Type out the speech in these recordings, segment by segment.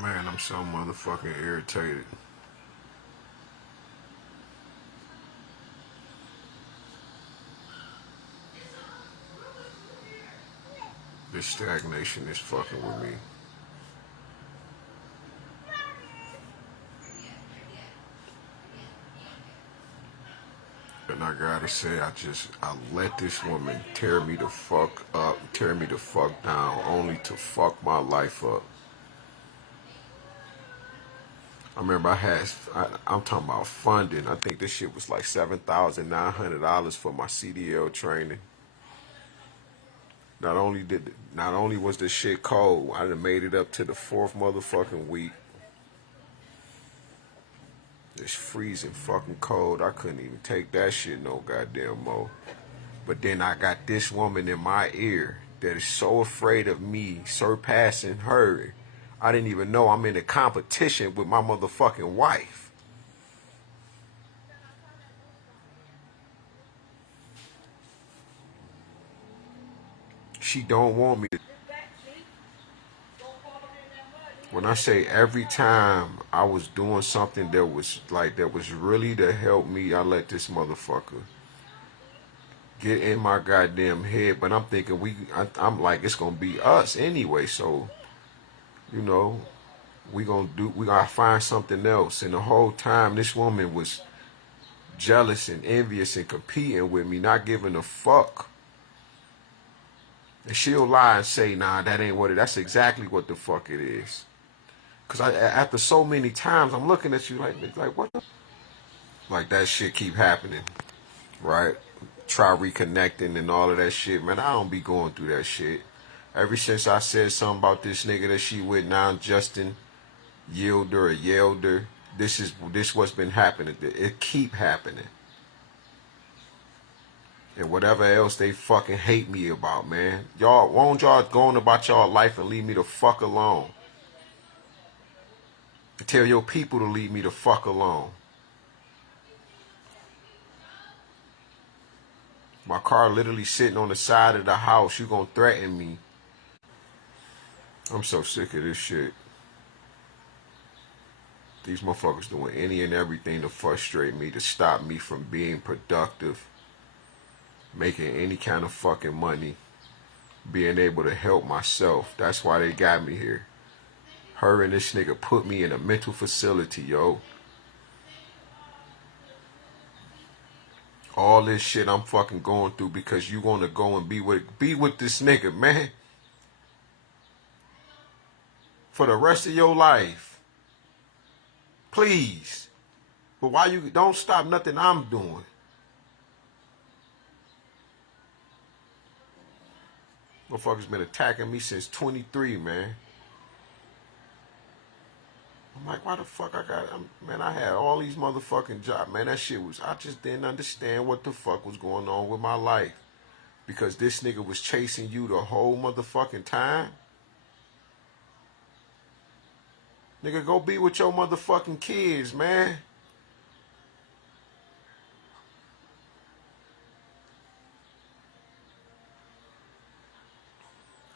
Man, I'm so motherfucking irritated. This stagnation is fucking with me. And I gotta say, I let this woman tear me the fuck up, tear me the fuck down, only to fuck my life up. I remember I'm talking about funding. I think this shit was like $7,900 for my CDL training. Not only was the shit cold, I done made it up to the fourth motherfucking week. It's freezing fucking cold. I couldn't even take that shit no goddamn more. But then I got this woman in my ear that is so afraid of me surpassing her. I didn't even know I'm in a competition with my motherfucking wife. She don't want me to. When I say every time I was doing something that was really to help me, I let this motherfucker get in my goddamn head. But I'm thinking I'm like it's gonna be us anyway. So you know, we gotta find something else. And the whole time this woman was jealous and envious and competing with me, not giving a fuck. And she'll lie and say, nah, that ain't what it, that's exactly what the fuck it is. Cause after so many times, I'm looking at you like what the, like that shit keep happening, right? Try reconnecting and all of that shit, man. I don't be going through that shit. Ever since I said something about this nigga that she with now, Justin Yielder or Yelder, this what's been happening. It keep happening. And whatever else they fucking hate me about, man. Y'all, won't y'all go on about y'all life and leave me the fuck alone? And tell your people to leave me the fuck alone. My car literally sitting on the side of the house. You gonna threaten me? I'm so sick of this shit. These motherfuckers doing any and everything to frustrate me, to stop me from being productive, making any kind of fucking money, being able to help myself. That's why they got me here. Her and this nigga put me in a mental facility, yo. All this shit I'm fucking going through because you gonna go and be with this nigga, man. For the rest of your life. Please. But why you don't stop nothing I'm doing? Motherfuckers been attacking me since 23, man. I'm like, why the fuck man, I had all these motherfucking jobs. Man, that shit was, I just didn't understand what the fuck was going on with my life. Because this nigga was chasing you the whole motherfucking time. Nigga, go be with your motherfucking kids, man.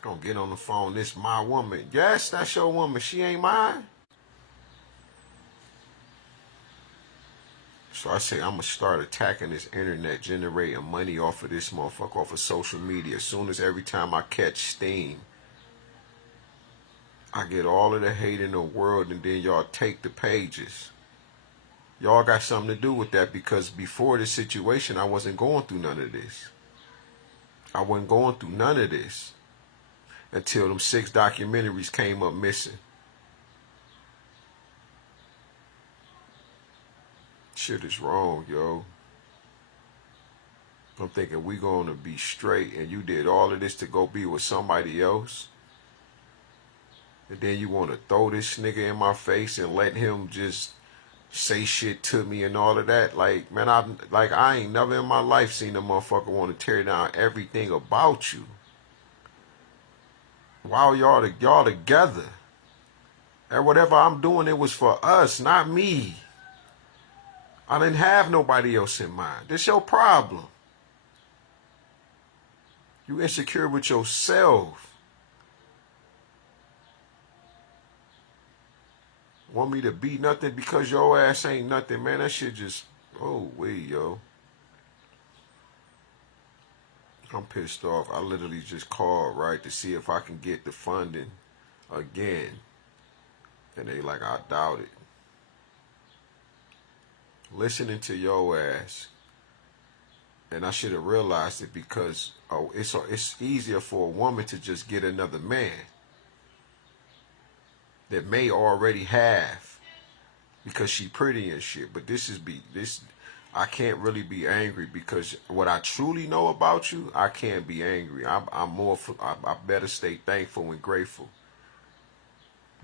Don't get on the phone. This my woman. Yes, that's your woman. She ain't mine. So I say I'm gonna start attacking this internet, generating money off of this motherfucker, off of social media. As soon as every time I catch steam, I get all of the hate in the world, and then y'all take the pages. Y'all got something to do with that because before this situation, I wasn't going through none of this. I wasn't going through none of this until them 6 documentaries came up missing. Shit is wrong, yo. I'm thinking we gonna be straight, and you did all of this to go be with somebody else, and then you want to throw this nigga in my face and let him just say shit to me and all of that. Like, man, I ain't never in my life seen a motherfucker want to tear down everything about you while y'all together. And whatever I'm doing, it was for us, not me. I didn't have nobody else in mind. This your problem. You insecure with yourself. Want me to be nothing because your ass ain't nothing, man. That shit just, oh, wait, yo. I'm pissed off. I literally just called, right, to see if I can get the funding again. And they like, I doubt it. Listening to your ass. And I should have realized it because it's easier for a woman to just get another man that may already have because she pretty and shit. But this I can't really be angry because what I truly know about you, I can't be angry. I'm more for, I better stay thankful and grateful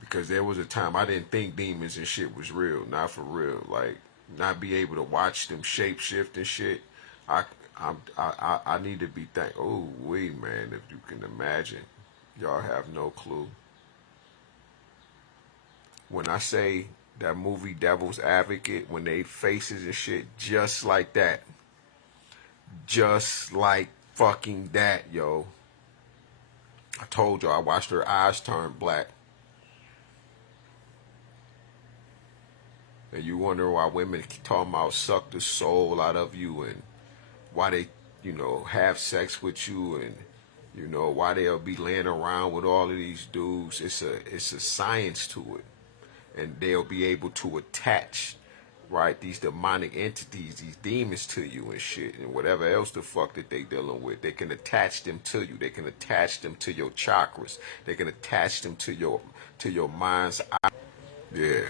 because there was a time I didn't think demons and shit was real, not for real. Like not be able to watch them shape shift and shit. I I need to be oh wait man, if you can imagine, y'all have no clue. When I say that movie Devil's Advocate, when they faces and shit just like that. Just like fucking that, yo. I told you I watched her eyes turn black. And you wonder why women keep talking about suck the soul out of you and why they, have sex with you and why they'll be laying around with all of these dudes. It's a science to it. And they'll be able to attach, right, these demonic entities, these demons to you and shit, and whatever else the fuck that they dealing with. They can attach them to you. They can attach them to your chakras. They can attach them to your mind's eye. Yeah.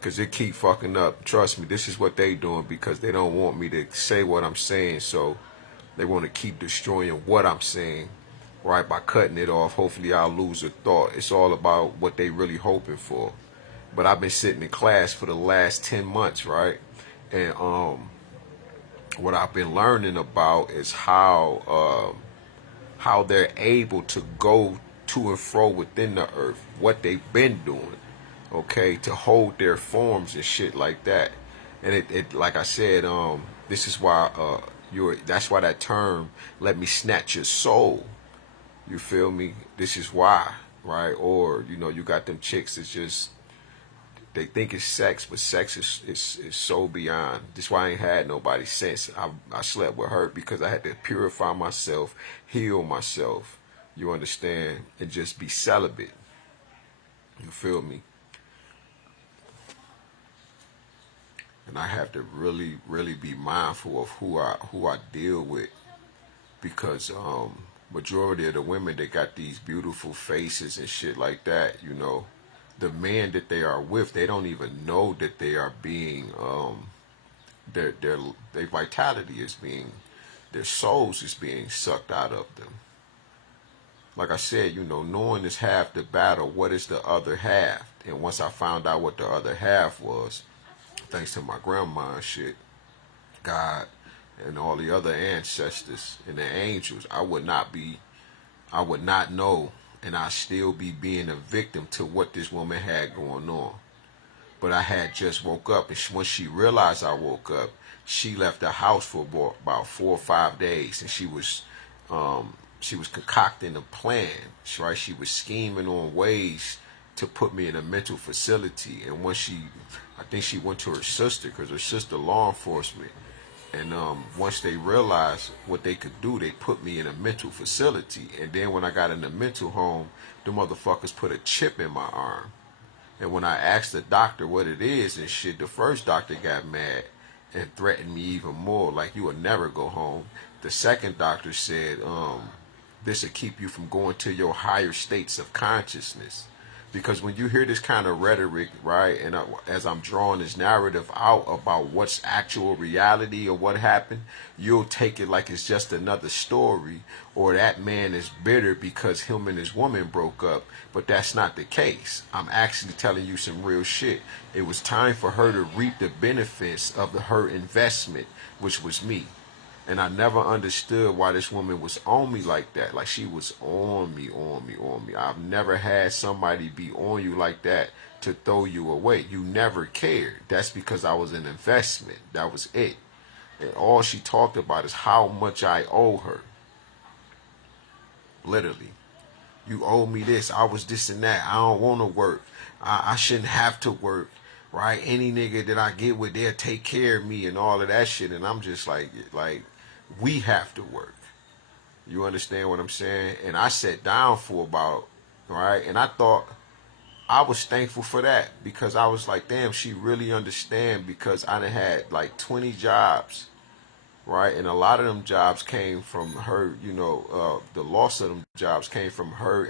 Cause they keep fucking up. Trust me, this is what they doing because they don't want me to say what I'm saying, so they want to keep destroying what I'm saying, right, by cutting it off. Hopefully I'll lose a thought. It's all about what they really hoping for. But I've been sitting in class for the last 10 months, right? And what I've been learning about is how they're able to go to and fro within the earth, what they've been doing, okay, to hold their forms and shit like that. And it like I said, this is why that's why that term, let me snatch your soul. You feel me? This is why, right? Or, you got them chicks that's just, they think it's sex, but sex is so beyond. That's why I ain't had nobody since. I slept with her because I had to purify myself, heal myself, you understand, and just be celibate. You feel me? And I have to really, really be mindful of who I deal with because majority of the women, they got these beautiful faces and shit like that, the man that they are with, they don't even know that they are being their vitality is being, their souls is being sucked out of them. Like I said, knowing is half the battle. What is the other half? And once I found out what the other half was, thanks to my grandma and shit, God, and all the other ancestors and the angels, I would not know, and I still be being a victim to what this woman had going on. But I had just woke up, and when she realized I woke up, she left the house for about 4 or 5 days, and she was concocting a plan. Right, she was scheming on ways to put me in a mental facility. And I think she went to her sister because her sister law enforcement. And once they realized what they could do, they put me in a mental facility. And then when I got in the mental home, the motherfuckers put a chip in my arm. And when I asked the doctor what it is and shit, the first doctor got mad and threatened me even more, like you will never go home. The second doctor said, this will keep you from going to your higher states of consciousness. Because when you hear this kind of rhetoric, right, and as I'm drawing this narrative out about what's actual reality or what happened, you'll take it like it's just another story, or that man is bitter because him and his woman broke up. But that's not the case. I'm actually telling you some real shit. It was time for her to reap the benefits of her investment, which was me. And I never understood why this woman was on me like that. Like she was on me. I've never had somebody be on you like that to throw you away. You never cared. That's because I was an investment. That was it. And all she talked about is how much I owe her. Literally. You owe me this. I was this and that. I don't want to work. I shouldn't have to work, right? Any nigga that I get with, they'll take care of me and all of that shit. And I'm just like, we have to work. You understand what I'm saying? And I sat down for about, right? And I thought, I was thankful for that because I was like, damn, she really understand because I done had like 20 jobs, right? And a lot of them jobs came from her, the loss of them jobs came from her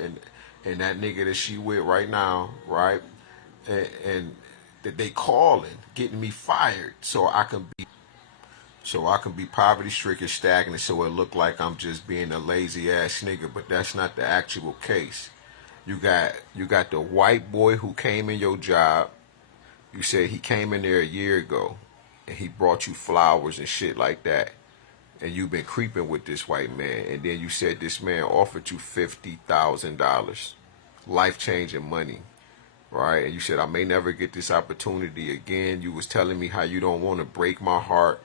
and that nigga that she with right now, right? And that they calling, getting me fired so I can be poverty stricken, stagnant, so it look like I'm just being a lazy ass nigga, but that's not the actual case. You got the white boy who came in your job. You said he came in there a year ago and he brought you flowers and shit like that. And you've been creeping with this white man. And then you said this man offered you $50,000. Life changing money. Right? And you said I may never get this opportunity again. You was telling me how you don't want to break my heart.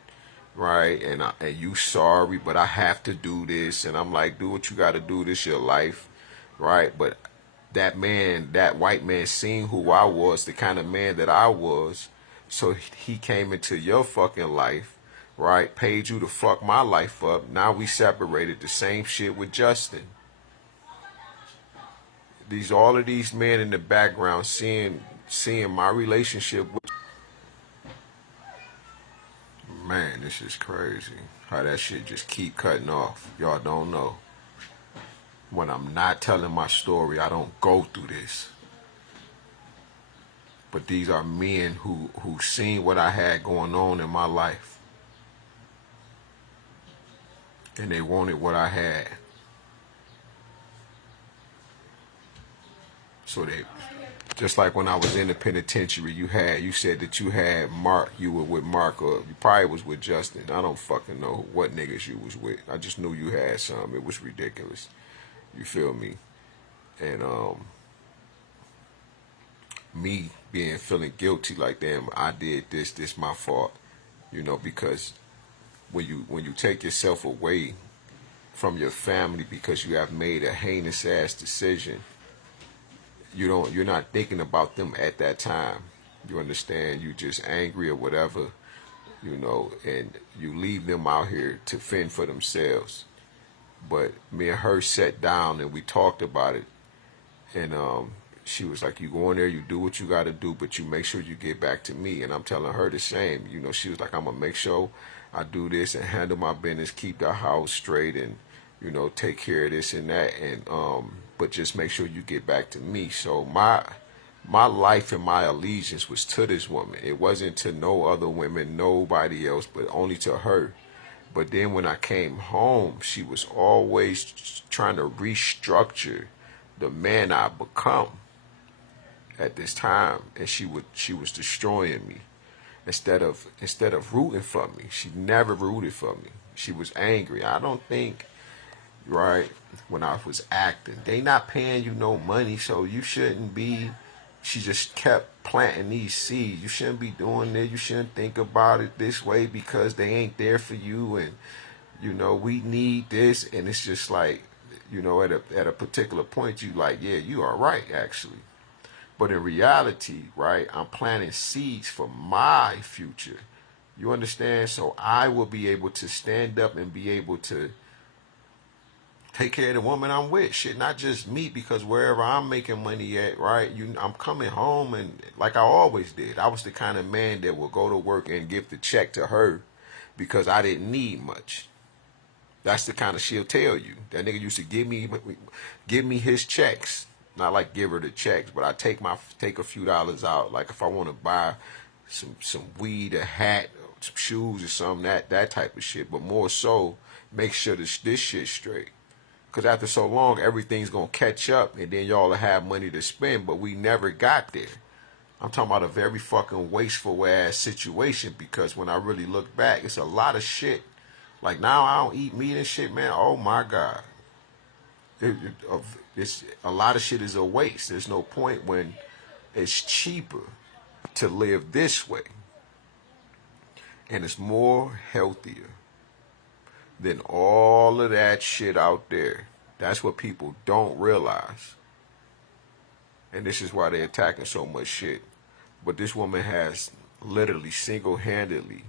Right? And you sorry, but I have to do this. And I'm like, do what you gotta do, this your life. Right? But that man, that white man seen who I was, the kind of man that I was. So he came into your fucking life, right? Paid you to fuck my life up. Now we separated. The same shit with Justin. All of these men in the background seeing my relationship with, man, this is crazy. How that shit just keep cutting off. Y'all don't know. When I'm not telling my story, I don't go through this. But these are men who seen what I had going on in my life. And they wanted what I had. So they, just like when I was in the penitentiary, you said that you had Mark, you were with Mark, or you probably was with Justin. I don't fucking know what niggas you was with. I just knew you had some. It was ridiculous. You feel me? And me feeling guilty, like, damn, I did this my fault. Because when you take yourself away from your family because you have made a heinous ass decision, you're not thinking about them at that time. You understand? You just angry or whatever, and you leave them out here to fend for themselves. But me and her sat down and we talked about it, and she was like, you go in there, you do what you got to do, but you make sure you get back to me. And I'm telling her the same. She was like, I'm going to make sure I do this and handle my business, keep the house straight, and, take care of this and that. And but just make sure you get back to me. So my life and my allegiance was to this woman. It wasn't to no other women, nobody else, but only to her. But then when I came home, she was always trying to restructure the man I become at this time, and she was destroying me instead of rooting for me. She never rooted for me. She was angry. I don't think, right, when I was acting, they not paying you no money, so you shouldn't be. She just kept planting these seeds. You shouldn't be doing this. You shouldn't think about it this way because they ain't there for you, and we need this. And it's just like, at a particular point, you like, yeah, you are right, actually. But in reality, right, I'm planting seeds for my future. You understand? So I will be able to stand up and be able to take care of the woman I'm with. Shit, not just me, because wherever I'm making money at, right, I'm coming home, and like I always did. I was the kind of man that would go to work and give the check to her because I didn't need much. That's the kind of she'll tell you. That nigga used to give me his checks. Not like give her the checks, but I take a few dollars out. Like if I want to buy some weed, a hat, some shoes or something, that type of shit. But more so, make sure this shit straight. Because after so long, everything's going to catch up, and then y'all will have money to spend, but we never got there. I'm talking about a very fucking wasteful ass situation, because when I really look back, it's a lot of shit. Like now I don't eat meat and shit, man. Oh my God. It's a lot of shit is a waste. There's no point when it's cheaper to live this way. And it's more healthier than all of that shit out there That's what people don't realize. And this is why they're attacking so much shit. But this woman has literally single-handedly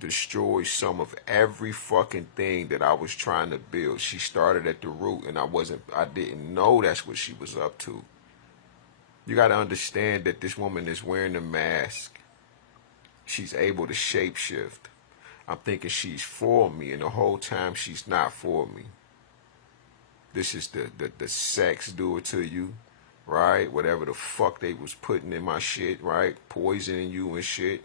destroyed some of every fucking thing that I was trying to build. She started at the root, and I didn't know that's what she was up to. You got to understand that this woman is wearing a mask. She's able to shapeshift. I'm thinking she's for me, and the whole time she's not for me. This is the sex do it to you, right? Whatever the fuck they was putting in my shit, right? Poisoning you and shit,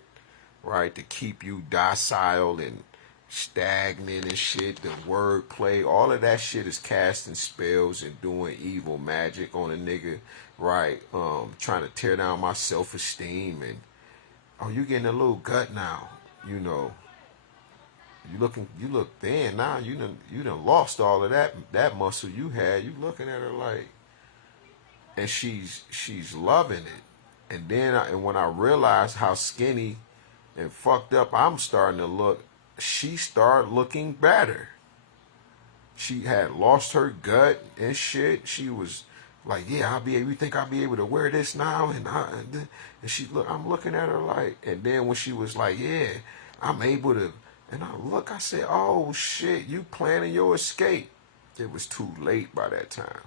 right? To keep you docile and stagnant and shit. The wordplay, all of that shit is casting spells and doing evil magic on a nigga, right? Trying to tear down my self-esteem and, oh, you getting a little gut now, you know. You look thin now. You done lost all of that muscle you had. You looking at her like, and she's loving it. And then and when I realized how skinny and fucked up I'm starting to look, she started looking better. She had lost her gut and shit. She was like, yeah, you think I'll be able to wear this now? And I'm looking at her like, and then when she was like, yeah, I'm able to. And I said, oh shit, you planning your escape. It was too late by that time.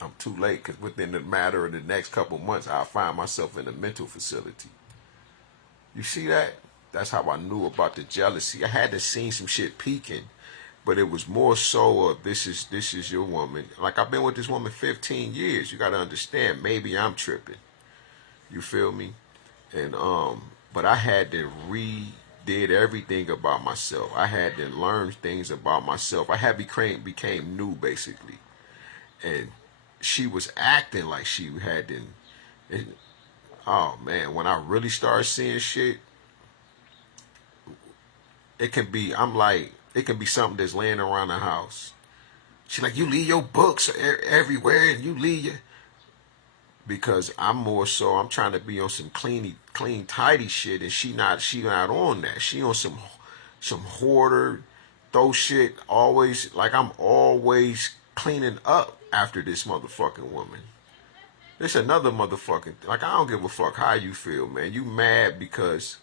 I'm too late because within the matter of the next couple months, I'll find myself in a mental facility. You see that? That's how I knew about the jealousy. I had to see some shit peaking, but it was more so of this is your woman. Like I've been with this woman 15 years. You got to understand, maybe I'm tripping. You feel me? And but I had to did everything about myself. I had to learn things about myself. I had became new basically, and she was acting like she hadn't. And oh man, when I really started seeing shit, it can be. I'm like, it can be something that's laying around the house. She like, you leave your books everywhere, and you leave your. Because I'm trying to be on some clean, tidy shit, and she not on that. She on some hoarder, throw shit always, like I'm always cleaning up after this motherfucking woman. This another motherfucking, like I don't give a fuck how you feel, man. You mad because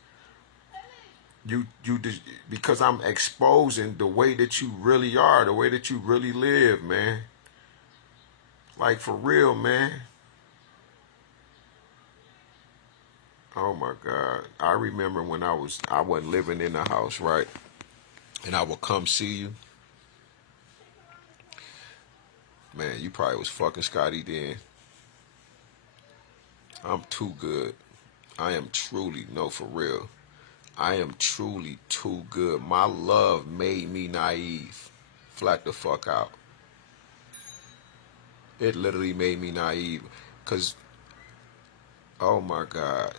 because I'm exposing the way that you really are, the way that you really live, man. Like for real, man. Oh my God. I remember when I wasn't living in the house, right? And I would come see you. Man, you probably was fucking Scotty then. I'm too good. I am truly, no, for real. I am truly too good. My love made me naive. Flat the fuck out. It literally made me naive. Cause, oh my God.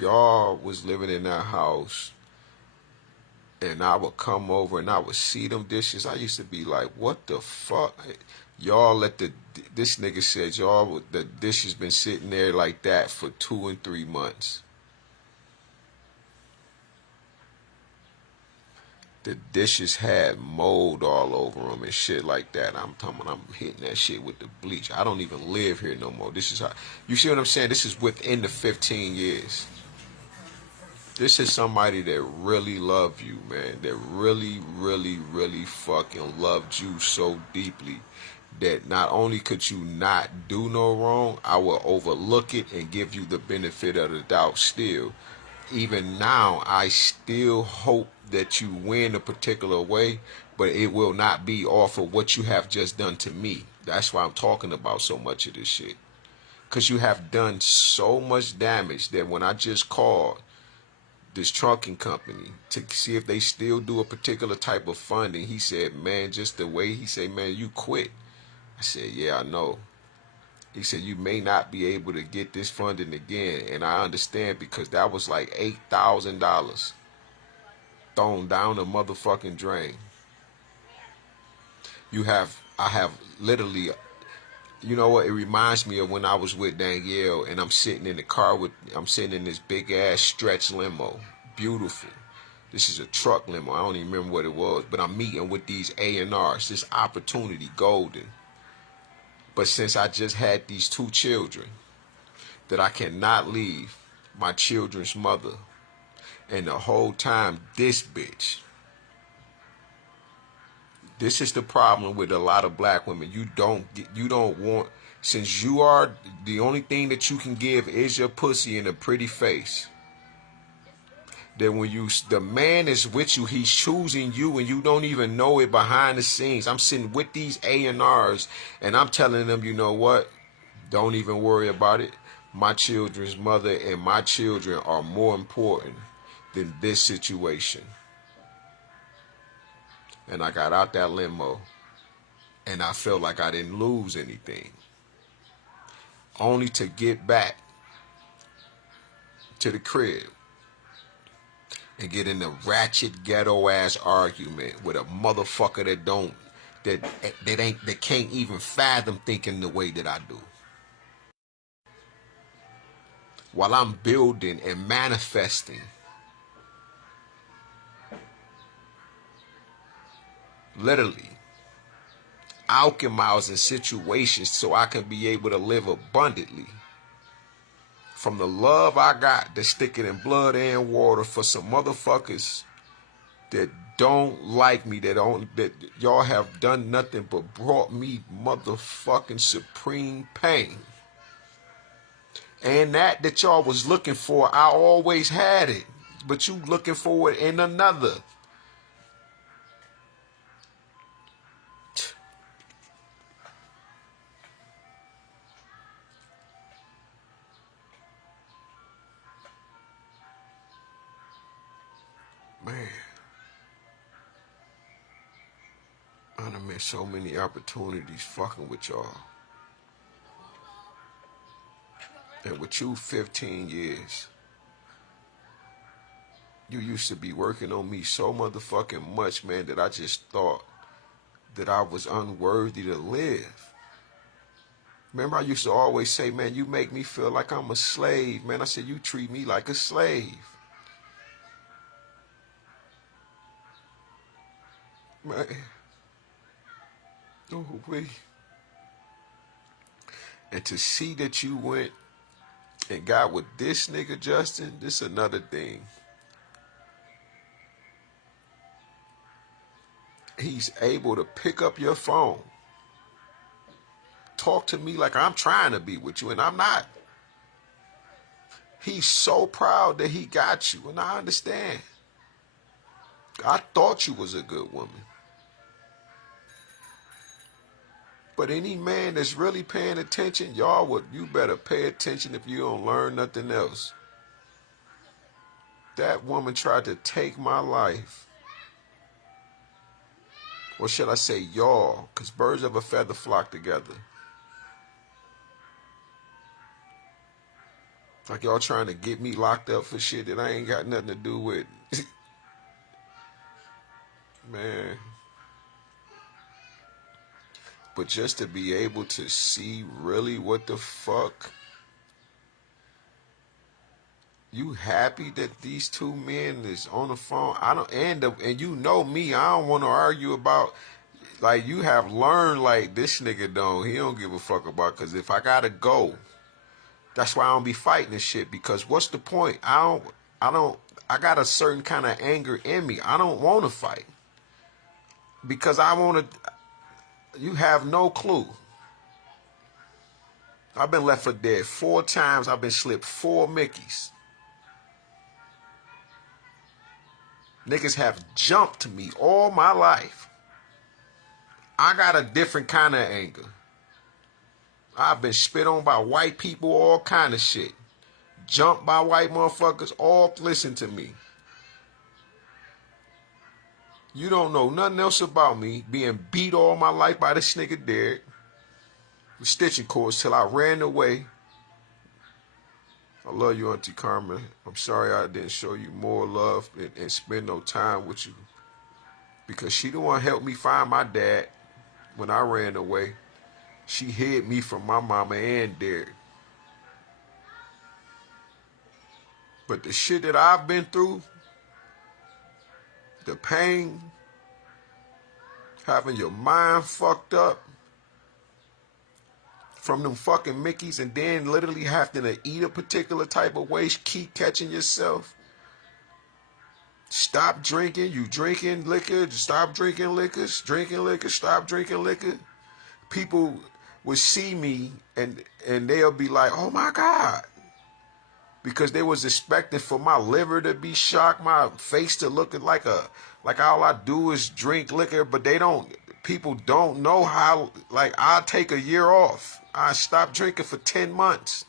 Y'all was living in that house, and I would come over and I would see them dishes. I used to be like, what the fuck? Y'all this nigga said the dishes been sitting there like that for 2 and 3 months. The dishes had mold all over them and shit like that. I'm hitting that shit with the bleach. I don't even live here no more. This is how, you see what I'm saying? This is within the 15 years. This is somebody that really loved you, man. That really, really, really fucking loved you so deeply that not only could you not do no wrong, I will overlook it and give you the benefit of the doubt still. Even now, I still hope that you win a particular way, but it will not be off of what you have just done to me. That's why I'm talking about so much of this shit. Because you have done so much damage that when I just called this trucking company to see if they still do a particular type of funding, he said, man, just the way he said, man, you quit. I said, yeah, I know. He said, you may not be able to get this funding again. And I understand because that was like $8,000 thrown down the motherfucking drain. I have literally, you know what? It reminds me of when I was with Danielle and I'm sitting in the car I'm sitting in this big ass stretch limo. Beautiful. This is a truck limo. I don't even remember what it was, but I'm meeting with these A&Rs. This opportunity golden. But since I just had these two children, that I cannot leave my children's mother, and the whole time this bitch. This is the problem with a lot of black women. You don't want, since you are the only thing that you can give is your pussy and a pretty face. That when the man is with you, he's choosing you and you don't even know it behind the scenes. I'm sitting with these A&Rs and I'm telling them, you know what? Don't even worry about it. My children's mother and my children are more important than this situation. And I got out that limo and I felt like I didn't lose anything. Only to get back to the crib and get in a ratchet ghetto ass argument with a motherfucker that can't even fathom thinking the way that I do. While I'm building and manifesting, literally alchemizing situations so I can be able to live abundantly. From the love I got to stick it in blood and water for some motherfuckers that don't like me, that y'all have done nothing but brought me motherfucking supreme pain. And that y'all was looking for, I always had it. But you looking for it in another. Man, I done missed so many opportunities fucking with y'all. And with you 15 years, you used to be working on me so motherfucking much, man, that I just thought that I was unworthy to live. Remember, I used to always say, man, you make me feel like I'm a slave. Man, I said, you treat me like a slave. Man. Oh, wait. And to see that you went and got with this nigga, Justin, this is another thing. He's able to pick up your phone, talk to me like I'm trying to be with you, and I'm not. He's so proud that he got you, and I understand. I thought you was a good woman. But any man that's really paying attention, you better pay attention if you don't learn nothing else. That woman tried to take my life. Or should I say y'all, because birds of a feather flock together. Like y'all trying to get me locked up for shit that I ain't got nothing to do with. Man. But just to be able to see really what the fuck. You happy that these two men is on the phone? I don't, and you know me, I don't want to argue about, like, you have learned, like, this nigga he don't give a fuck about, because if I gotta go, that's why I don't be fighting this shit, because what's the point? I got a certain kind of anger in me. I don't want to fight. Because you have no clue. I've been left for dead 4 times. I've been slipped 4 Mickeys. Niggas have jumped me all my life. I got a different kind of anger. I've been spit on by white people, all kind of shit. Jumped by white motherfuckers, all listen to me. You don't know nothing else about me. Being beat all my life by this nigga Derek. With stitching cords till I ran away. I love you, Auntie Carmen. I'm sorry I didn't show you more love and spend no time with you. Because she the one helped me find my dad when I ran away. She hid me from my mama and Derek. But the shit that I've been through, the pain, having your mind fucked up from them fucking Mickeys, and then literally having to eat a particular type of way, keep catching yourself. Stop drinking. You drinking liquor. Stop drinking liquor. Drinking liquor. Stop drinking liquor. People would see me and they'll be like, oh my God. Because they was expecting for my liver to be shocked, my face to look like all I do is drink liquor, but people don't know how, like, I take a year off. I stop drinking for 10 months.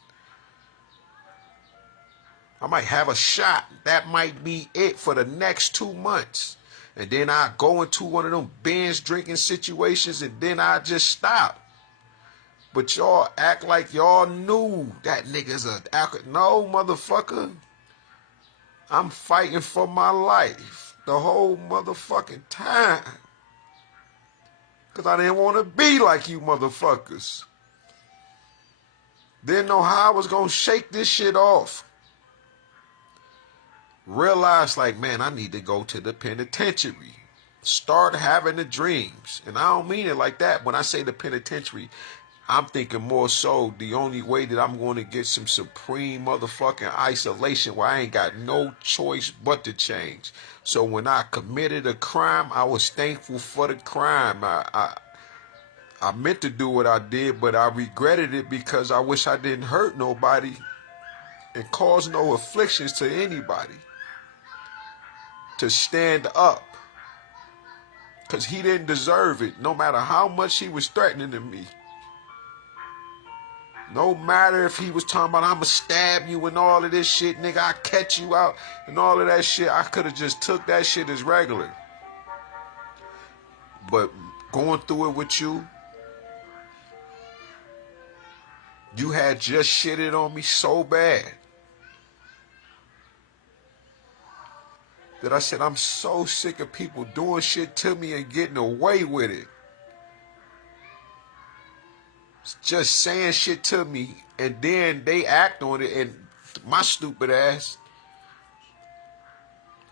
I might have a shot. That might be it for the next 2 months. And then I go into one of them binge drinking situations and then I just stop. But y'all act like y'all knew that nigga's a alcoholic. No, motherfucker. I'm fighting for my life the whole motherfucking time. Because I didn't want to be like you motherfuckers. Didn't know how I was going to shake this shit off. Realized, like, man, I need to go to the penitentiary. Start having the dreams. And I don't mean it like that. When I say the penitentiary, I'm thinking more so the only way that I'm going to get some supreme motherfucking isolation where I ain't got no choice but to change. So when I committed a crime, I was thankful for the crime. I meant to do what I did, but I regretted it because I wish I didn't hurt nobody and cause no afflictions to anybody. To stand up. Because he didn't deserve it, no matter how much he was threatening to me. No matter if he was talking about, I'ma stab you and all of this shit, nigga, I catch you out and all of that shit. I could have just took that shit as regular. But going through it with you, you had just shitted on me so bad that I said, I'm so sick of people doing shit to me and getting away with it. Just saying shit to me and then they act on it, and my stupid ass,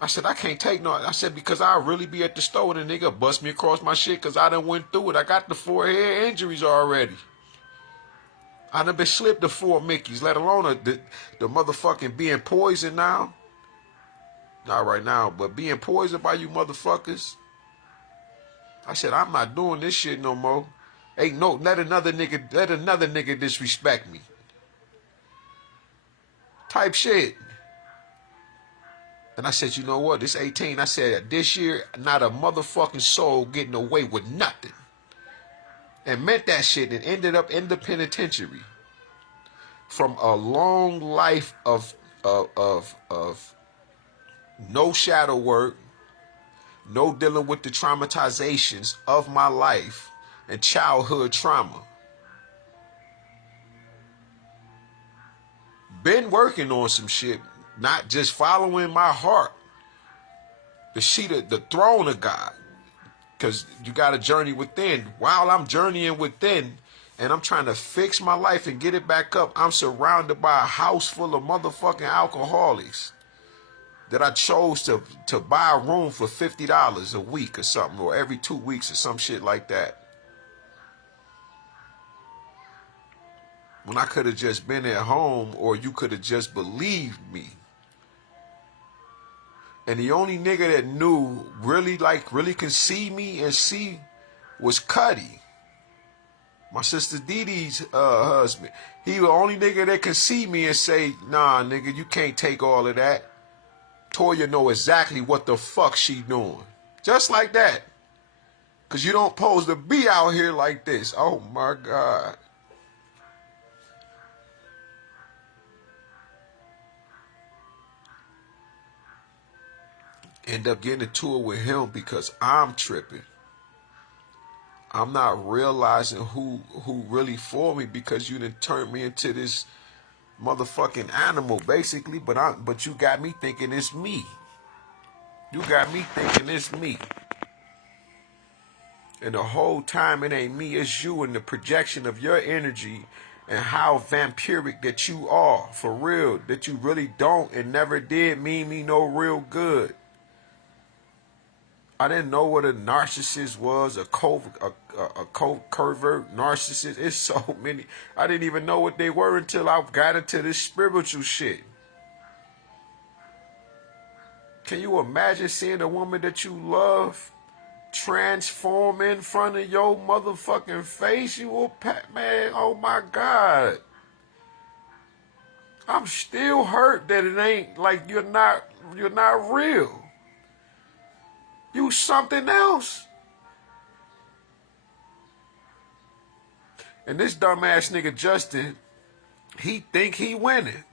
I said, I can't take no. I said, because I'll really be at the store and the nigga bust me across my shit because I done went through it. I got the 4 head injuries already. I done been slipped the 4 Mickeys, let alone the motherfucking being poisoned now. Not right now, but being poisoned by you motherfuckers. I said, I'm not doing this shit no more. Ain't no, let another nigga disrespect me. Type shit. And I said, you know what? This 18, I said, this year, not a motherfucking soul getting away with nothing. And meant that shit and ended up in the penitentiary. From a long life of no shadow work, no dealing with the traumatizations of my life and childhood trauma. Been working on some shit, not just following my heart. The throne of God. Because you got to journey within. While I'm journeying within and I'm trying to fix my life and get it back up, I'm surrounded by a house full of motherfucking alcoholics that I chose to buy a room for $50 a week or something, or every 2 weeks or some shit like that. When I could have just been at home, or you could have just believed me. And the only nigga that knew, really can see me and see, was Cuddy. My sister Dee Dee's husband. He the only nigga that can see me and say, nah, nigga, you can't take all of that. Toya know exactly what the fuck she doing. Just like that. Because you don't pose to be out here like this. Oh, my God. End up getting into it with him because I'm tripping. I'm not realizing who really for me, because you done turned me into this motherfucking animal, basically. But you got me thinking it's me. You got me thinking it's me. And the whole time it ain't me, it's you, and the projection of your energy and how vampiric that you are, for real. That you really don't and never did mean me no real good. I didn't know what a narcissist was, a covert narcissist. It's so many. I didn't even know what they were until I got into this spiritual shit. Can you imagine seeing a woman that you love transform in front of your motherfucking face? You will, man, oh my God. I'm still hurt that it ain't like you're not real. You something else. And this dumbass nigga Justin, he think he winning.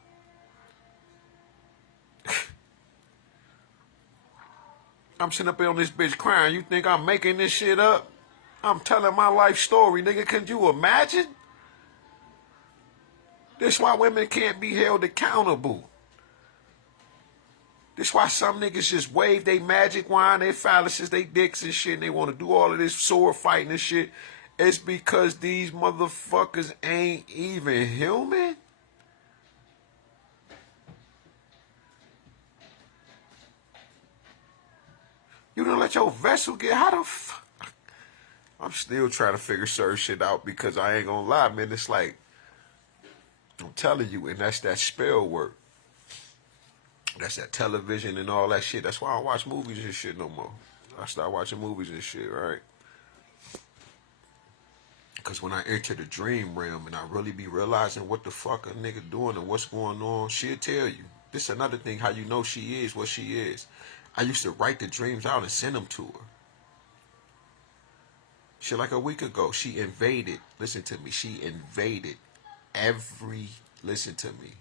I'm sitting up here on this bitch crying. You think I'm making this shit up? I'm telling my life story, nigga. Could you imagine? This why women can't be held accountable. This why some niggas just wave they magic wand, they phalluses, they dicks and shit, and they want to do all of this sword fighting and shit. It's because these motherfuckers ain't even human. You don't let your vessel get how the fuck? I'm still trying to figure certain shit out because I ain't gonna lie, man. It's like, I'm telling you, and that's that spell work. That's that television and all that shit. That's why I don't watch movies and shit no more. I start watching movies and shit, right? Because when I enter the dream realm and I really be realizing what the fuck a nigga doing and what's going on, she'll tell you. This is another thing, how you know she is what she is. I used to write the dreams out and send them to her. Shit, like a week ago, she invaded, listen to me, she invaded listen to me,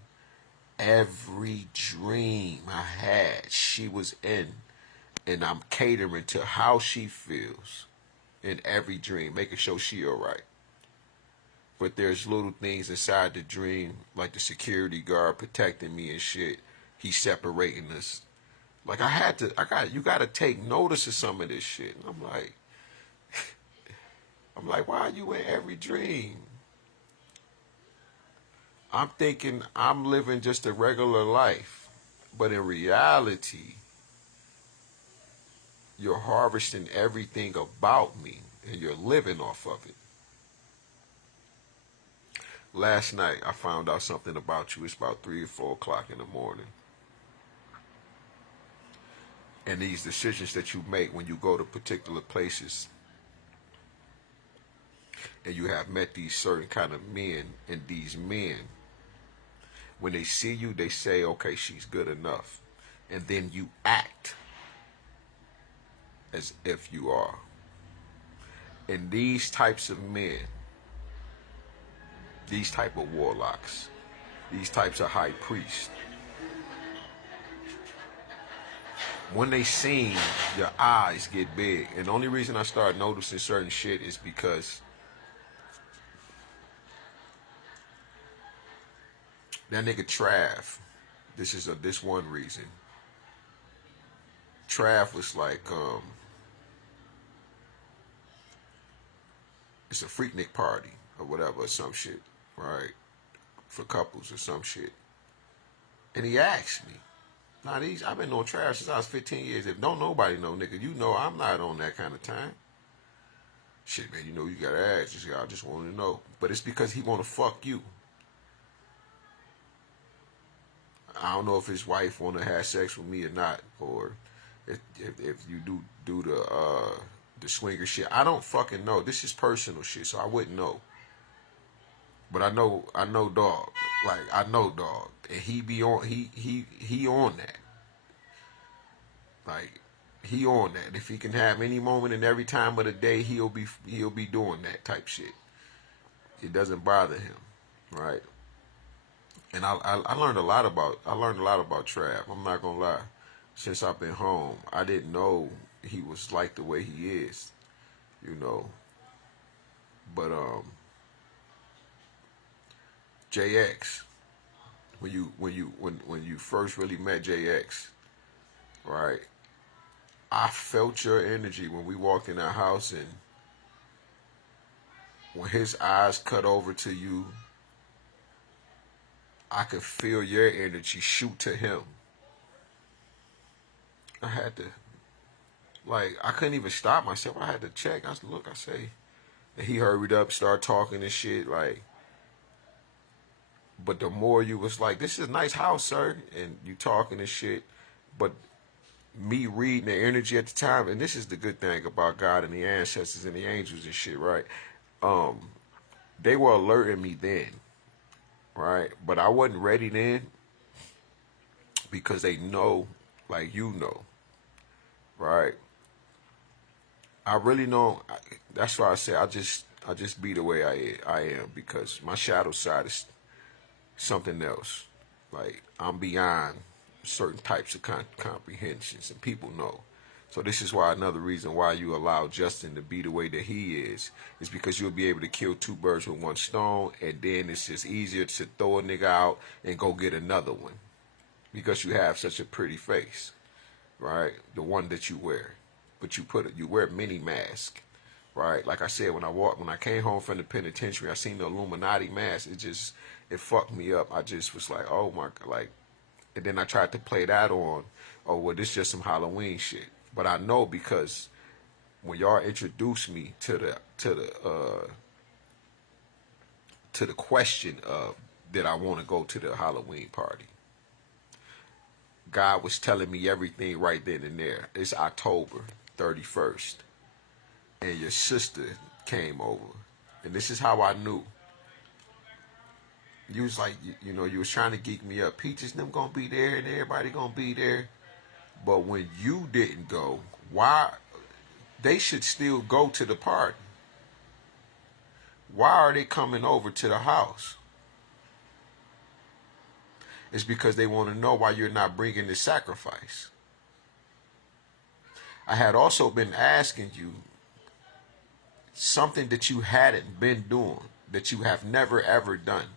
every dream I had, she was in. And I'm catering to how she feels in every dream, making sure she alright. But there's little things inside the dream, like the security guard protecting me and shit. He's separating us. Like you gotta take notice of some of this shit. And I'm like, why are you in every dream? I'm thinking I'm living just a regular life. But in reality, you're harvesting everything about me and you're living off of it. Last night, I found out something about you. It's about 3 or 4 o'clock in the morning. And these decisions that you make when you go to particular places and you have met these certain kind of men, and these men, when they see you, they say, okay, she's good enough. And then you act as if you are. And these types of men, these type of warlocks, these types of high priests, when they sing, your eyes get big. And the only reason I start noticing certain shit is because that nigga Trav, this one reason. Trav was like, it's a Freaknik party or whatever, or some shit, right? For couples or some shit. And he asked me. Now I've been on Trav since I was 15 years. If don't nobody know, nigga, you know I'm not on that kind of time. Shit, man, you know you gotta ask. I just want to know. But it's because he want to fuck you. I don't know if his wife want to have sex with me or not, or if you do the swinger shit. I don't fucking know. This is personal shit, so I wouldn't know. But I know dog. Like I know dog, and he be on he on that. Like he on that. If he can have any moment and every time of the day, he'll be doing that type shit. It doesn't bother him, right? And I learned a lot about Trav. I'm not gonna lie. Since I've been home, I didn't know he was like the way he is, you know. But JX, when you first really met JX, right? I felt your energy when we walked in our house, and when his eyes cut over to you, I could feel your energy shoot to him. I had to Like, I couldn't even stop myself. I had to check. I said, look, I say, and he hurried up, started talking and shit. Like, but the more you was like, this is a nice house, sir, and you talking and shit. But me reading the energy at the time, and this is the good thing about God and the ancestors and the angels and shit, right? Um, they were alerting me then, right? But I wasn't ready then because they know, like you know, right? I really know. That's why I say I just be the way I am because my shadow side is something else. Like I'm beyond certain types of comprehensions, and people know. So this is why another reason why you allow Justin to be the way that he is because you'll be able to kill two birds with one stone, and then it's just easier to throw a nigga out and go get another one because you have such a pretty face, right? The one that you wear, but you wear mini mask, right? Like I said, when I came home from the penitentiary, I seen the Illuminati mask. It fucked me up. I just was like, oh my god, like, and then I tried to play that on. Oh well, this just some Halloween shit. But I know because when y'all introduced me to the question of did I want to go to the Halloween party, God was telling me everything right then and there. It's October 31st, and your sister came over, and this is how I knew. You was like, you was trying to geek me up. Peaches and them gonna be there, and everybody gonna be there. But when you didn't go, why? They should still go to the party. Why are they coming over to the house? It's because they want to know why you're not bringing the sacrifice. I had also been asking you something that you hadn't been doing, that you have never ever done.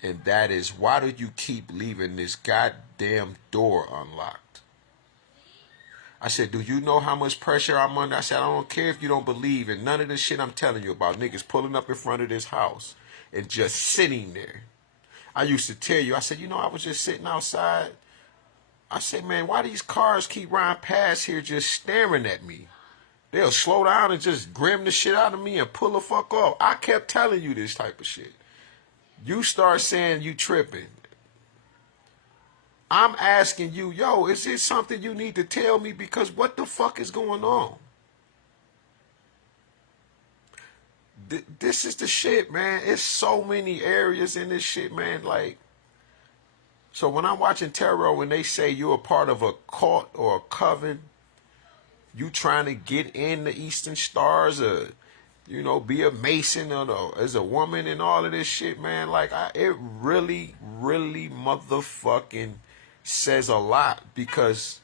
And that is, why do you keep leaving this goddamn door unlocked? I said, do you know how much pressure I'm under? I said, I don't care if you don't believe in none of this shit I'm telling you about. Niggas pulling up in front of this house and just sitting there. I used to tell you, I said, I was just sitting outside. I said, man, why these cars keep riding past here just staring at me? They'll slow down and just grim the shit out of me and pull the fuck off. I kept telling you this type of shit. You start saying you tripping. I'm asking you, yo, is this something you need to tell me? Because what the fuck is going on? This is the shit, man. It's so many areas in this shit, man. Like, so when I'm watching tarot and they say you're a part of a cult or a coven, you trying to get in the Eastern Stars or, be a Mason or as a woman and all of this shit, man. Like, it really, really motherfucking says a lot because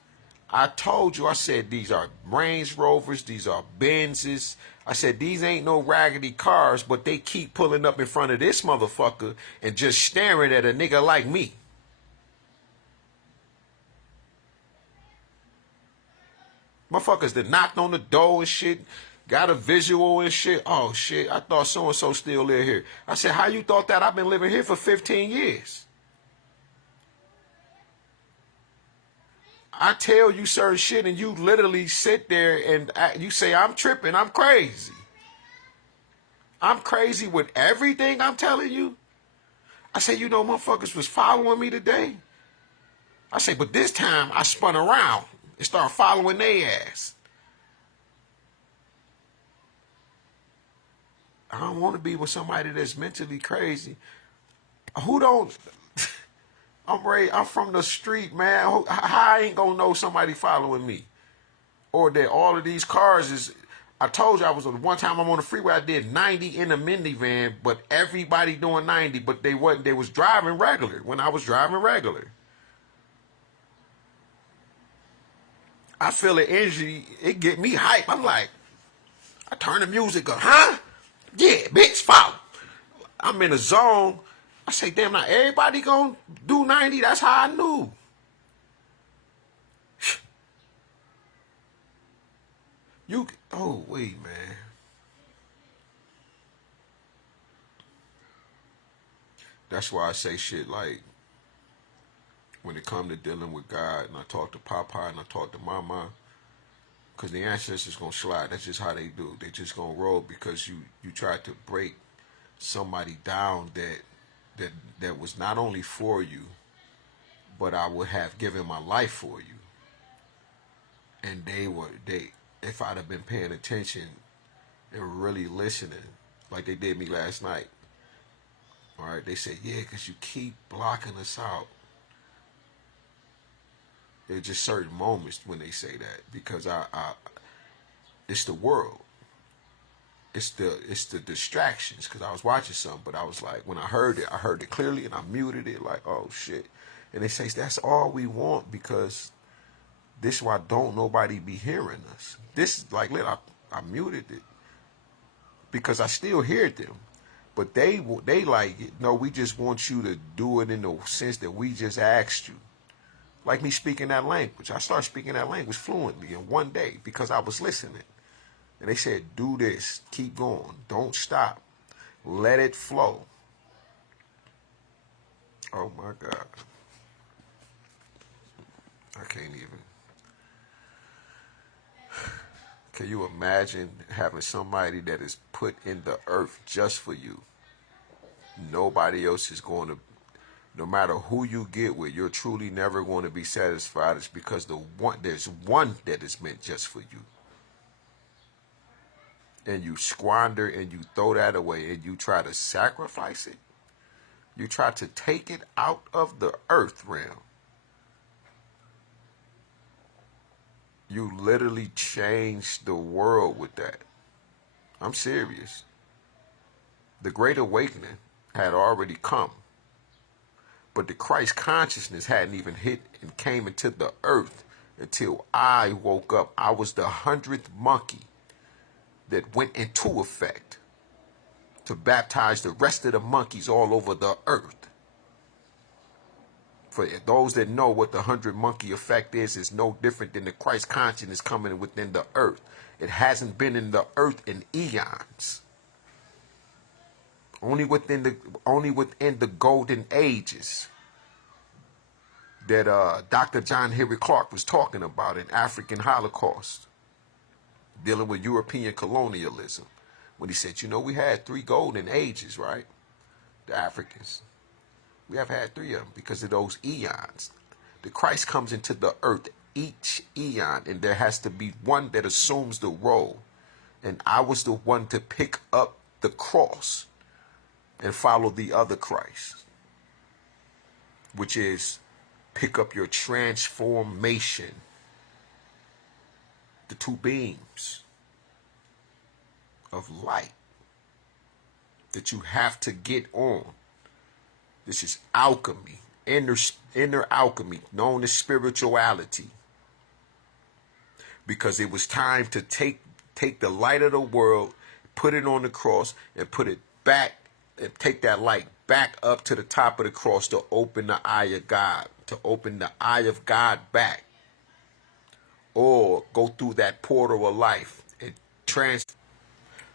I told you, I said, these are Range Rovers, these are Benzes. I said, these ain't no raggedy cars, but they keep pulling up in front of this motherfucker and just staring at a nigga like me. Motherfuckers that knocked on the door and shit, got a visual and shit. Oh shit, I thought so-and-so still live here. I said, how you thought that? I've been living here for 15 years. I tell you certain shit and you literally sit there and you say, I'm tripping, I'm crazy. I'm crazy with everything I'm telling you. I say, motherfuckers was following me today. I say, but this time I spun around and started following their ass. I don't want to be with somebody that's mentally crazy. Who don't? I'm from the street, man. How I ain't gonna know somebody following me? Or that all of these cars is... I told you I was one time I'm on the freeway, I did 90 in a minivan, but everybody doing 90, but they was driving regular when I was driving regular. I feel the energy, it get me hype. I'm like, I turn the music up, huh? Yeah, bitch, follow. I'm in a zone. I say, damn, now everybody gonna do 90. That's how I knew. Oh, wait, man. That's why I say shit like, when it come to dealing with God, and I talk to Papa and I talk to Mama, because the ancestors gonna slide. That's just how they do. They just gonna roll because you tried to break somebody down that that was not only for you, but I would have given my life for you. And they if I'd have been paying attention and really listening, like they did me last night. All right, they said, yeah, because you keep blocking us out. There's just certain moments when they say that because I it's the world. It's the distractions because I was watching something, but I was like, when I heard it clearly, and I muted it like, oh shit. And they say that's all we want because this is why don't nobody be hearing us. This is like, I muted it because I still hear them, but they like, no, we just want you to do it in the sense that we just asked you. Like me speaking that language, I started speaking that language fluently in one day because I was listening. And they said, do this, keep going, don't stop, let it flow. Oh my God. I can't even. Can you imagine having somebody that is put in the earth just for you? Nobody else is going to, no matter who you get with, you're truly never going to be satisfied. It's because there's one that is meant just for you. And you squander and you throw that away and you try to sacrifice it. You try to take it out of the earth realm. You literally changed the world with that. I'm serious. The Great Awakening had already come. But the Christ consciousness hadn't even hit and came into the earth until I woke up. I was the 100th monkey that went into effect to baptize the rest of the monkeys all over the earth. For those that know what the 100 monkey effect is no different than the Christ consciousness coming within the earth. It hasn't been in the earth in eons. Only within the golden ages that Dr. John Henry Clarke was talking about in African Holocaust, dealing with European colonialism, when he said, we had 3 golden ages, right? The Africans. We have had 3 of them because of those eons. The Christ comes into the earth each eon, and there has to be one that assumes the role. And I was the one to pick up the cross and follow the other Christ, which is pick up your transformation. The 2 beams of light that you have to get on. This is alchemy, inner alchemy, known as spirituality. Because it was time to take the light of the world, put it on the cross, and put it back, and take that light back up to the top of the cross to open the eye of God, to open the eye of God back. Or go through that portal of life and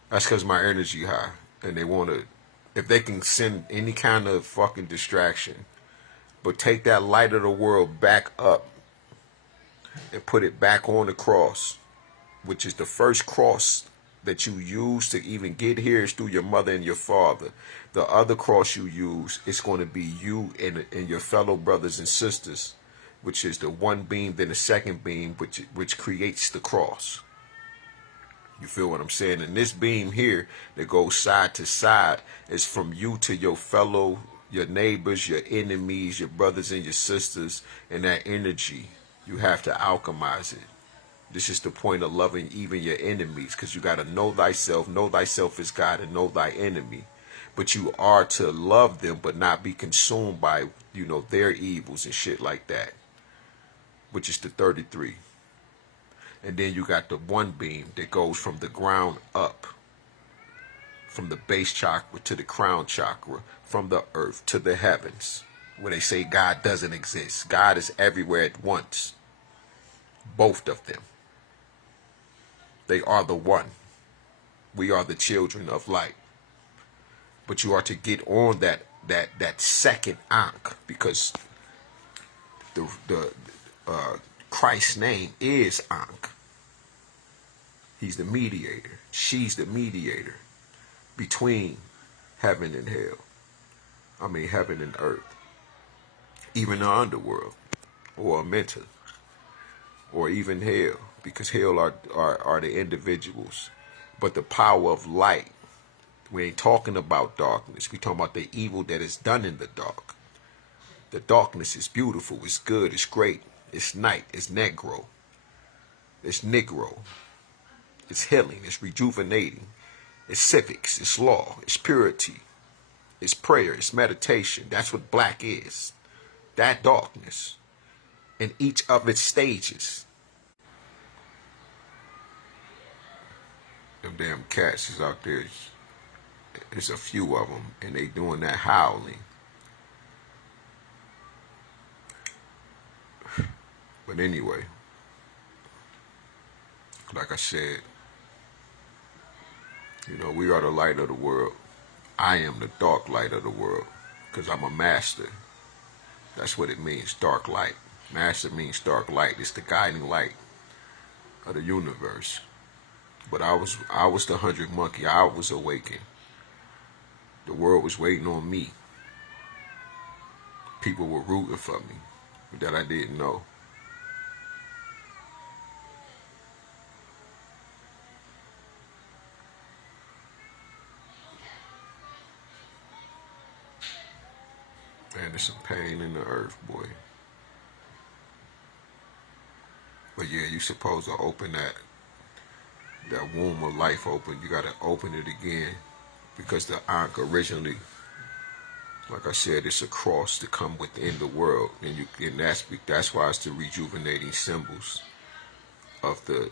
That's because my energy high, and they want to, if they can send any kind of fucking distraction, but take that light of the world back up and put it back on the cross, which is the first cross that you use to even get here is through your mother and your father. The other cross you use is going to be you and your fellow brothers and sisters, which is the one beam, then the second beam, which creates the cross. You feel what I'm saying? And this beam here that goes side to side is from you to your fellow, your neighbors, your enemies, your brothers and your sisters, and that energy. You have to alchemize it. This is the point of loving even your enemies, because you got to know thyself is God, and know thy enemy. But you are to love them, but not be consumed by, their evils and shit like that, which is the 33. And then you got the one beam that goes from the ground up, from the base chakra to the crown chakra, from the earth to the heavens, where they say God doesn't exist. God is everywhere at once. Both of them. They are the one. We are the children of light. But you are to get on that second Ankh, because the Christ's name is Ankh. He's the mediator. She's the mediator between heaven and hell. I mean, heaven and earth. Even the underworld, or mental, or even hell, because hell are the individuals. But the power of light, we ain't talking about darkness. We talking about the evil that is done in the dark. The darkness is beautiful, it's good, it's great, it's night, it's negro, it's healing, it's rejuvenating, it's civics, it's law, it's purity, it's prayer, it's meditation. That's what black is. That darkness in each of its stages. Them damn cats is out there. There's a few of them, and they doing that howling. But anyway, like I said, we are the light of the world. I am the dark light of the world, because I'm a master. That's what it means, dark light. Master means dark light. It's the guiding light of the universe. But I was the 100 monkey. I was awakened. The world was waiting on me. People were rooting for me that I didn't know. Man, there's some pain in the earth, boy. But yeah, you supposed to open that womb of life open. You gotta open it again, because the Ankh originally, like I said, it's a cross to come within the world, and that's why it's the rejuvenating symbols of the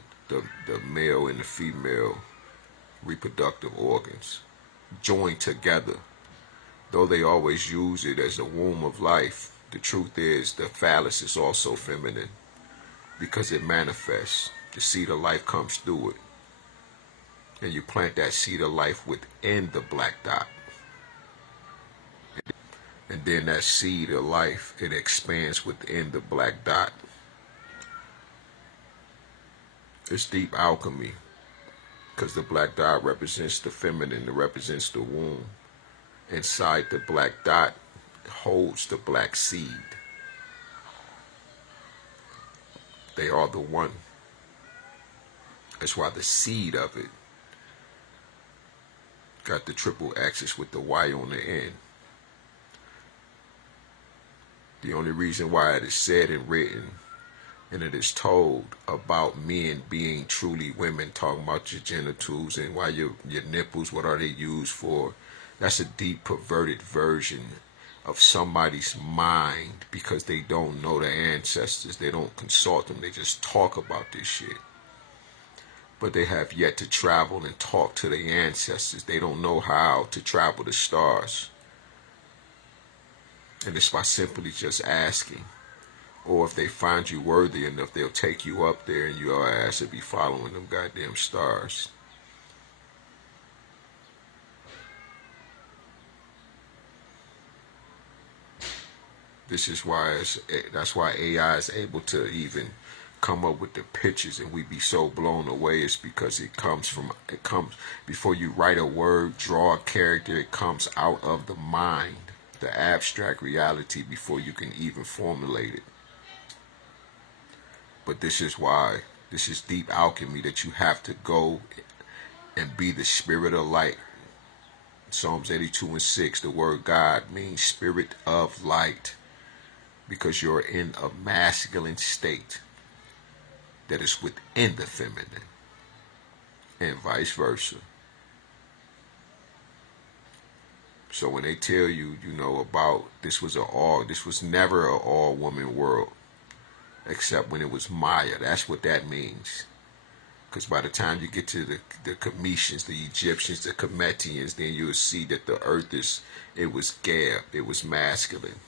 male and the female reproductive organs joined together. Though they always use it as the womb of life, the truth is the phallus is also feminine, because it manifests. The seed of life comes through it, and you plant that seed of life within the black dot. And then that seed of life, it expands within the black dot. It's deep alchemy, because the black dot represents the feminine, it represents the womb. Inside the black dot holds the black seed. They are the one. That's why the seed of it got the triple axis with the Y on the end. The only reason why it is said and written and it is told about men being truly women, talking about your genitals and why your nipples, what are they used for? That's a deep perverted version of somebody's mind, because they don't know the ancestors. They don't consult them. They just talk about this shit. But they have yet to travel and talk to the ancestors. They don't know how to travel the stars. And it's by simply just asking. Or if they find you worthy enough, they'll take you up there and your ass will be following them goddamn stars. This is why that's why AI is able to even come up with the pictures, and we be so blown away. It's because it comes before you write a word, draw a character, it comes out of the mind, the abstract reality, before you can even formulate it. But this is why, this is deep alchemy, that you have to go and be the spirit of light. Psalms 82:6, the word God means spirit of light, because you're in a masculine state that is within the feminine, and vice versa. So when they tell you, about this was never an all woman world, except when it was Maya. That's what that means. Because by the time you get to the Cometians, the Egyptians, the Cometians, then you'll see that the earth it was Gab, it was masculine.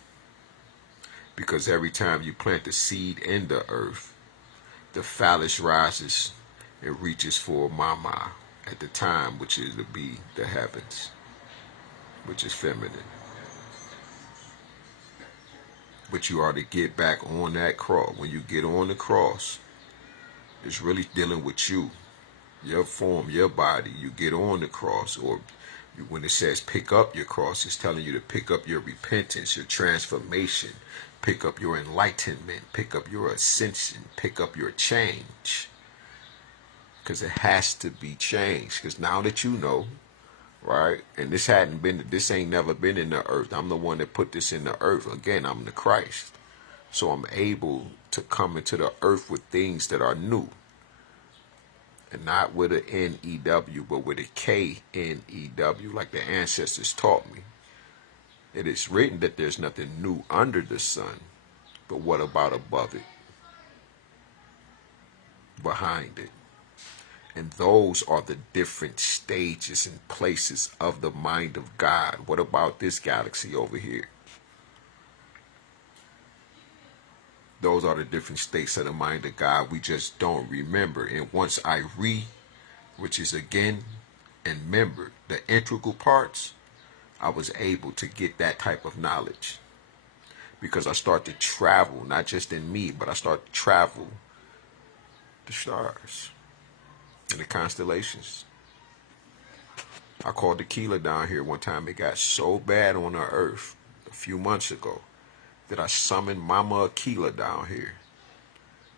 Because every time you plant the seed in the earth, the phallus rises and reaches for Mama at the time, which is to be the heavens, which is feminine. But you are to get back on that cross. When you get on the cross, it's really dealing with you. your form, your body, you get on the cross, or when it says pick up your cross, it's telling you to pick up your repentance, your transformation, pick up your enlightenment, pick up your ascension, pick up your change. Because it has to be changed. Because now that you know, right, and this ain't never been in the earth. I'm the one that put this in the earth. Again, I'm the Christ. So I'm able to come into the earth with things that are new. And not with an N-E-W, but with a K-N-E-W, like the ancestors taught me. It is written that there's nothing new under the sun, but what about above it, behind it? And those are the different stages and places of the mind of God. What about this galaxy over here? Those are the different states of the mind of God. We just don't remember. And once I which is again, and remember the integral parts, I was able to get that type of knowledge. Because I start to travel, not just in me, but I start to travel the stars and the constellations. I called Tequila down here one time. It got so bad on the earth a few months ago that I summoned Mama Aquila down here.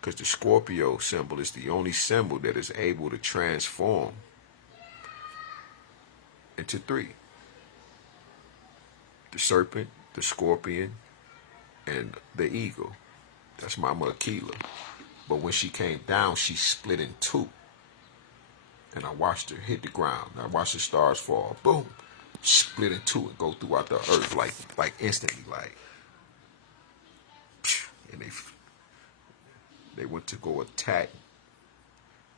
Because the Scorpio symbol is the only symbol that is able to transform into three. The serpent, the scorpion, and the eagle. That's Mama Aquila. But when she came down, she split in two. And I watched her hit the ground. I watched the stars fall. Boom. Split in two and go throughout the earth like instantly, like. And they went to go attack,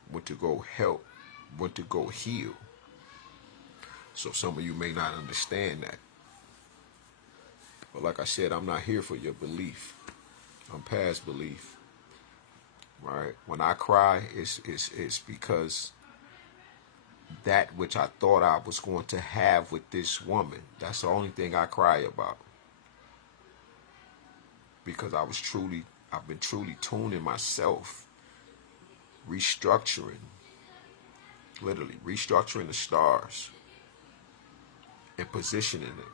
went to go help, went to go heal. So some of you may not understand that. But like I said, I'm not here for your belief. I'm past belief. Right? When I cry, it's because that which I thought I was going to have with this woman, that's the only thing I cry about. Because I've been truly tuning myself, restructuring, literally restructuring the stars and positioning them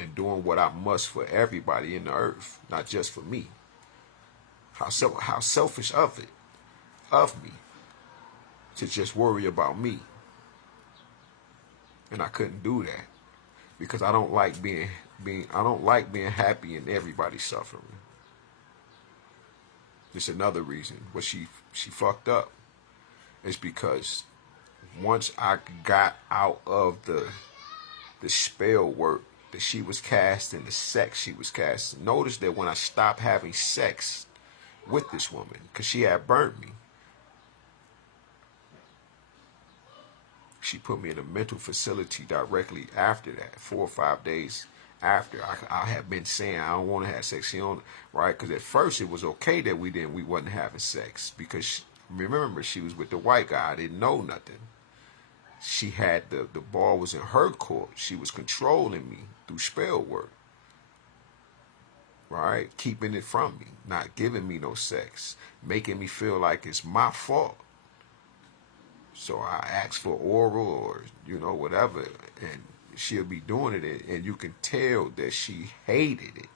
and doing what I must for everybody in the earth, not just for me. How selfish of me, to just worry about me. And I couldn't do that because I don't like being happy and everybody suffering. It's another reason what she fucked up. Is because once I got out of the spell work that she was casting, the sex she was casting, notice that when I stopped having sex with this woman, because she had burnt me, she put me in a mental facility directly after that, 4 or 5 days after. I had been saying I don't want to have sex. She don't, right? Because at first it was okay that we wasn't having sex because remember she was with the white guy. I didn't know nothing. She had the ball was in her court. She was controlling me through spell work, right? Keeping it from me, not giving me no sex, making me feel like it's my fault. So I asked for oral or, whatever, and she'll be doing it, and you can tell that she hated it.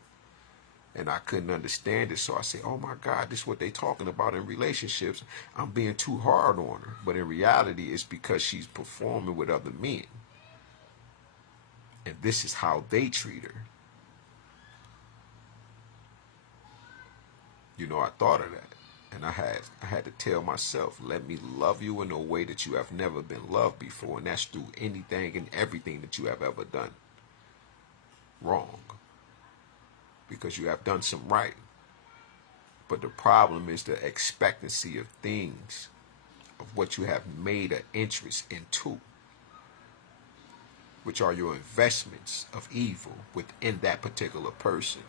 And I couldn't understand it, so I said, oh my God, this is what they talking about in relationships. I'm being too hard on her. But in reality, it's because she's performing with other men. And this is how they treat her. I thought of that. And I had to tell myself, let me love you in a way that you have never been loved before. And that's through anything and everything that you have ever done wrong. Because you have done some right. But the problem is the expectancy of things, of what you have made an interest into, which are your investments of evil within that particular person.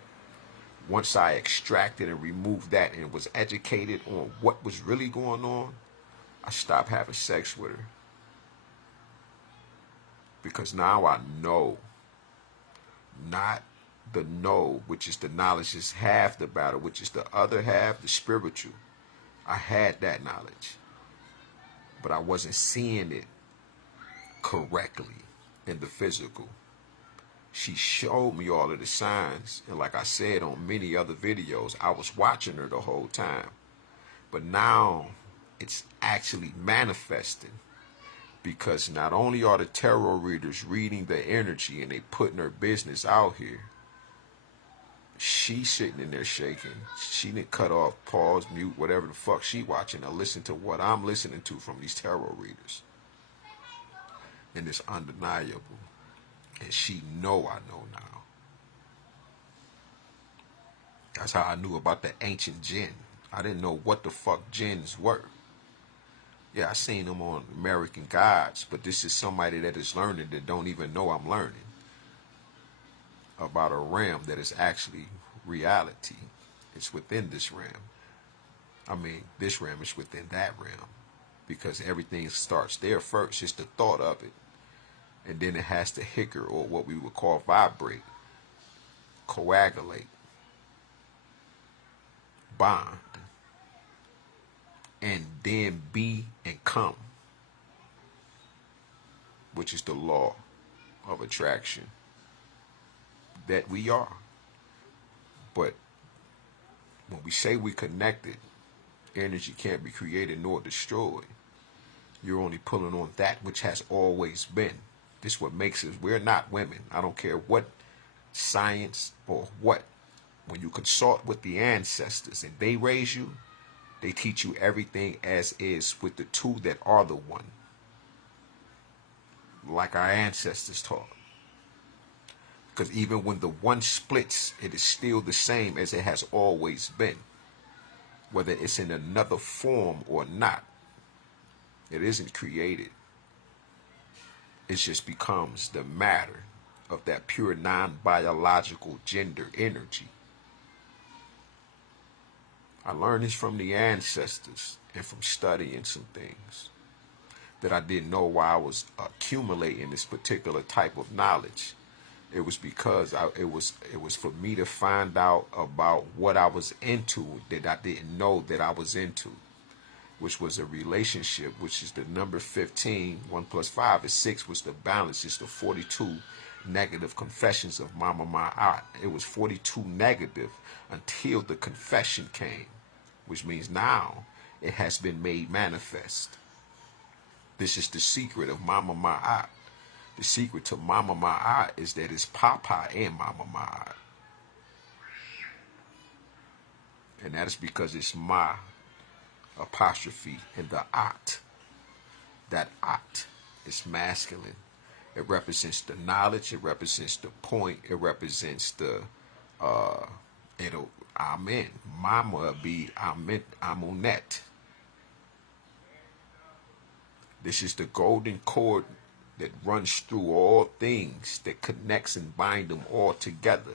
Once I extracted and removed that and was educated on what was really going on, I stopped having sex with her. Because now I know, not the know, which is the knowledge is half the battle, which is the other half, the spiritual. I had that knowledge. but I wasn't seeing it correctly in the physical. She showed me all of the signs, and like I said on many other videos, I was watching her the whole time. But now it's actually manifesting, because not only are the tarot readers reading the energy and they putting her business out here, she's sitting in there shaking. She didn't cut off, pause, mute, whatever the fuck she watching. Now listen to what I'm listening to from these tarot readers. And it's undeniable. And she know I know now. That's how I knew about the ancient jinn. I didn't know what the fuck jinns were. Yeah, I seen them on American Gods, but this is somebody that is learning that don't even know I'm learning about a realm that is actually reality. It's within this realm. I mean, this realm is within that realm, because everything starts there first. It's the thought of it. And then it has to hicker, or what we would call vibrate, coagulate, bond, and then be and come, which is the law of attraction that we are. But when we say we connected, energy can't be created nor destroyed. You're only pulling on that which has always been. This is what makes us. We're not women. I don't care what science or what. When you consult with the ancestors and they raise you, they teach you everything as is with the two that are the one. Like our ancestors taught. Because even when the one splits, it is still the same as it has always been. Whether it's in another form or not. It isn't created. It just becomes the matter of that pure non-biological gender energy. I learned this from the ancestors and from studying some things that I didn't know why I was accumulating this particular type of knowledge. It was because it was for me to find out about what I was into that I didn't know that I was into, which was a relationship, which is the number 15. 1 plus 5 is 6, was the balance. It's the 42 negative confessions of Mama Ma'at. It was 42 negative until the confession came, which means now it has been made manifest. This is the secret of Mama Ma'at. The secret to Mama Ma'at is that it's Papa and Mama Ma'at. And that is because it's Ma apostrophe in the At. That At is masculine. It represents the knowledge. It represents the point. It represents the it'll Amen. Mama be Amunet. This is the golden cord that runs through all things, that connects and binds them all together.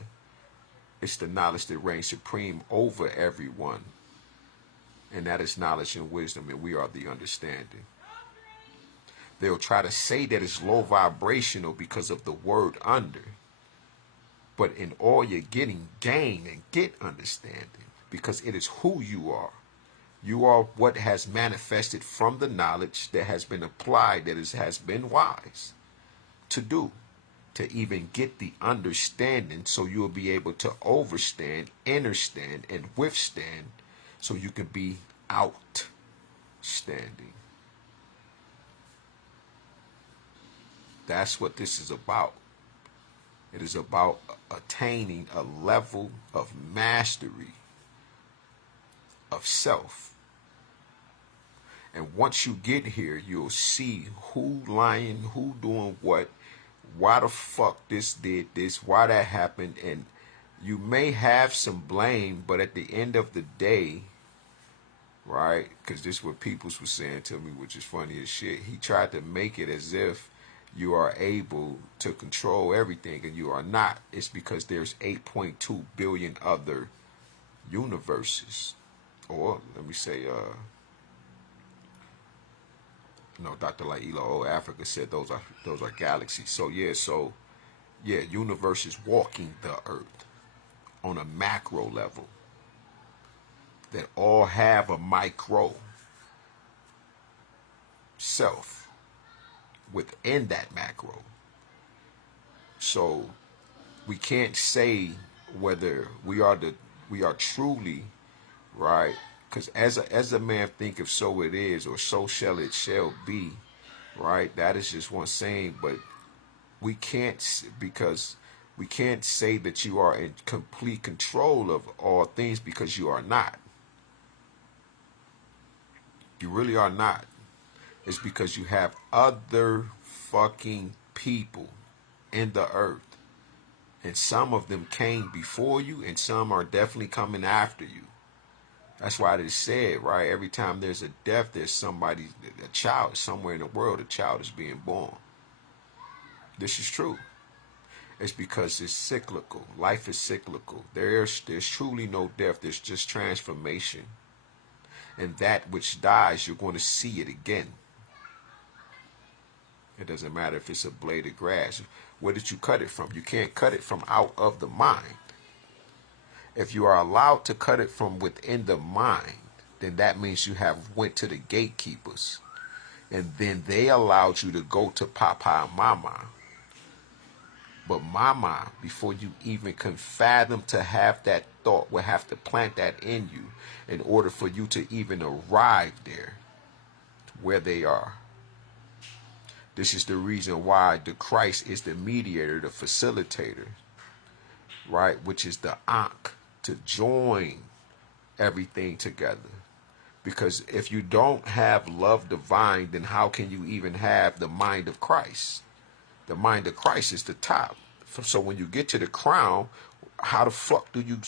It's the knowledge that reigns supreme over everyone. And that is knowledge and wisdom, and we are the understanding. They'll try to say that it's low vibrational because of the word under. But in all you're getting, gain and get understanding, because it is who you are. You are what has manifested from the knowledge that has been applied, that has been wise to do, to even get the understanding, so you'll be able to overstand, understand, and withstand, so you can be outstanding. That's what this is about. It is about attaining a level of mastery of self. And once you get here, you'll see who lying, who doing what, why the fuck this did this, why that happened. And you may have some blame, but at the end of the day, right, because this is what Peoples was saying to me, which is funny as shit. He tried to make it as if you are able to control everything, and you are not. It's because there's 8.2 billion other universes. Or, let me say, Dr. Laila O. Africa said those are galaxies. So universes walking the earth on a macro level that all have a micro. self within that macro. So we can't say whether we are truly right, because as a man thinketh, so it is, or so shall be, right? That is just one saying, but we can't, because we can't say that you are in complete control of all things, because you are not. You really are not. It's because you have other fucking people in the earth, and some of them came before you, and some are definitely coming after you. That's why it is said, right? Every time there's a death, there's somebody, a child somewhere in the world, a child is being born. This is true. It's because it's cyclical. Life is cyclical. There's truly no death. There's just transformation. And that which dies, you're going to see it again. It doesn't matter if it's a blade of grass. Where did you cut it from? You can't cut it from out of the mind. If you are allowed to cut it from within the mind, then that means you have went to the gatekeepers. And then they allowed you to go to Papa and Mama. But Mama, before you even can fathom to have that thought, will have to plant that in you in order for you to even arrive there, where they are. This is the reason why the Christ is the mediator, the facilitator, right? Which is the Ankh, to join everything together. Because if you don't have love divine, then how can you even have the mind of Christ? The mind of Christ is the top. So when you get to the crown, how the fuck do you,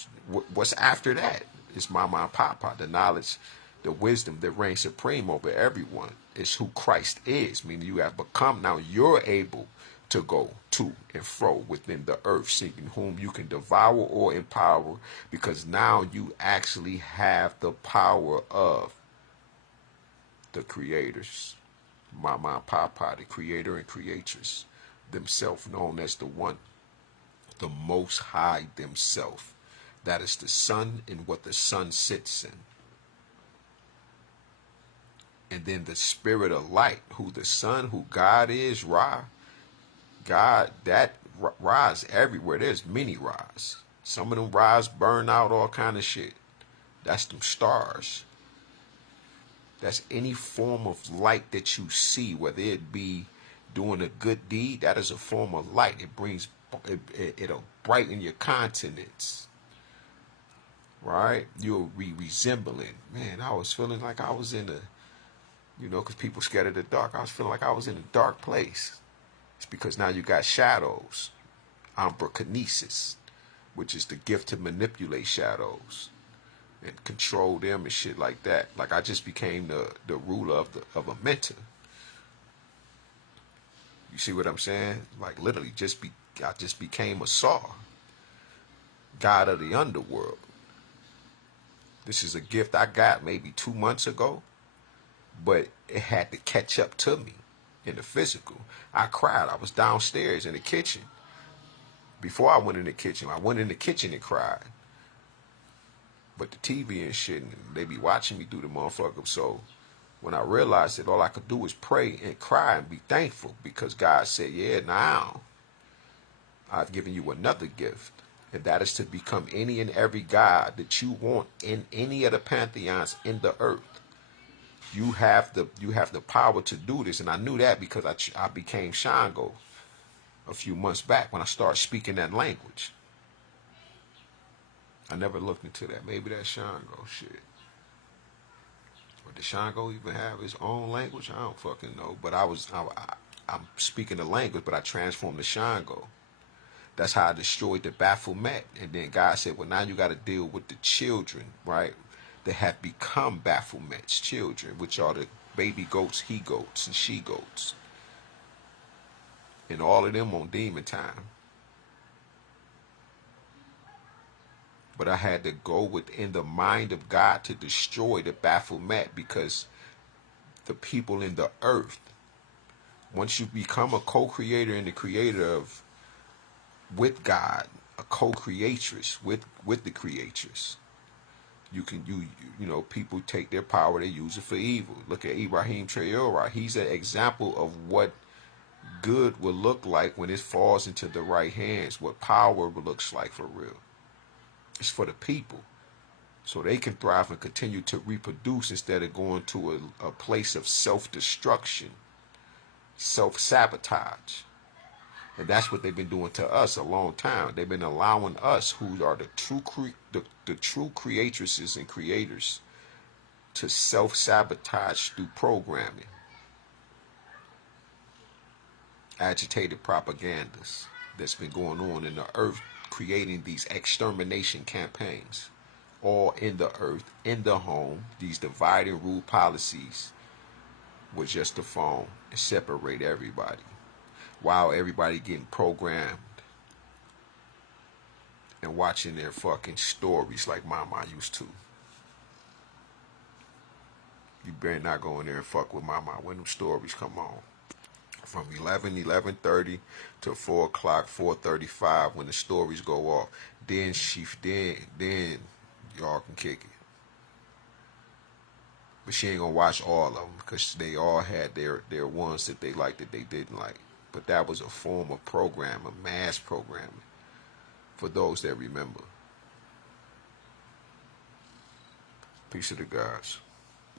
what's after that? It's Mama and Papa, the knowledge, the wisdom that reigns supreme over everyone. It's who Christ is, meaning you have become, now you're able to go to and fro within the earth, seeking whom you can devour or empower, because now you actually have the power of the creators, Mama and Papa, the creator and creatress, themselves known as the one, the Most High themselves. That is the sun and what the sun sits in. And then the spirit of light, who the sun, who God is, Ra. God, that Ra's everywhere. There's many Ra's. Some of them Ra's burn out all kind of shit. That's them stars. That's any form of light that you see, whether it be doing a good deed, that is a form of light. It brings, it'll brighten your countenance, right? You'll be resembling. Man, I was feeling like I was in a, because people scared of the dark. I was feeling like I was in a dark place. It's because now you got shadows, ambrokinesis, which is the gift to manipulate shadows and control them and shit like that. Like I just became the ruler of a mentor. You see what I'm saying? Like literally I just became a Saw, god of the underworld. This is a gift I got maybe 2 months ago, but it had to catch up to me in the physical. I cried. I was downstairs in the kitchen. Before I went in the kitchen, I went in the kitchen and cried. But the TV and shit, and they be watching me do the motherfucker. So when I realized that all I could do was pray and cry and be thankful, because God said, yeah, now I've given you another gift. And that is to become any and every God that you want in any of the pantheons in the earth. You have the power to do this. And I knew that because I became Shango a few months back when I started speaking that language. I never looked into that. Maybe that's Shango shit. Or did Shango even have his own language? I don't fucking know. But I'm speaking the language, but I transformed to Shango. That's how I destroyed the Baphomet. And then God said, well, now you got to deal with the children, right? That have become Baphomet's children, which are the baby goats, he goats, and she goats. And all of them on demon time. But I had to go within the mind of God to destroy the Baphomet, because the people in the earth, once you become a co-creator and the creator of, with God, a co-creatress with the creatress, You know, people take their power, they use it for evil. Look at Ibrahim Traore. He's an example of what good will look like when it falls into the right hands, what power looks like for real. It's for the people, so they can thrive and continue to reproduce instead of going to a place of self-destruction, self-sabotage. And that's what they've been doing to us a long time. They've been allowing us, who are the true creatresses and creators, to self-sabotage through programming, agitated propagandas that's been going on in the earth, creating these extermination campaigns, all in the earth, in the home. These divide and rule policies with just the phone and separate everybody, while everybody getting programmed and watching their fucking stories like Mama used to. You better not go in there and fuck with Mama when them stories come on. From 11:30 to 4 o'clock, 4:35 when the stories go off. Then y'all can kick it. But she ain't gonna watch all of them because they all had their ones that they liked that they didn't like. But that was a form of programming, mass programming, for those that remember. Peace to the gods.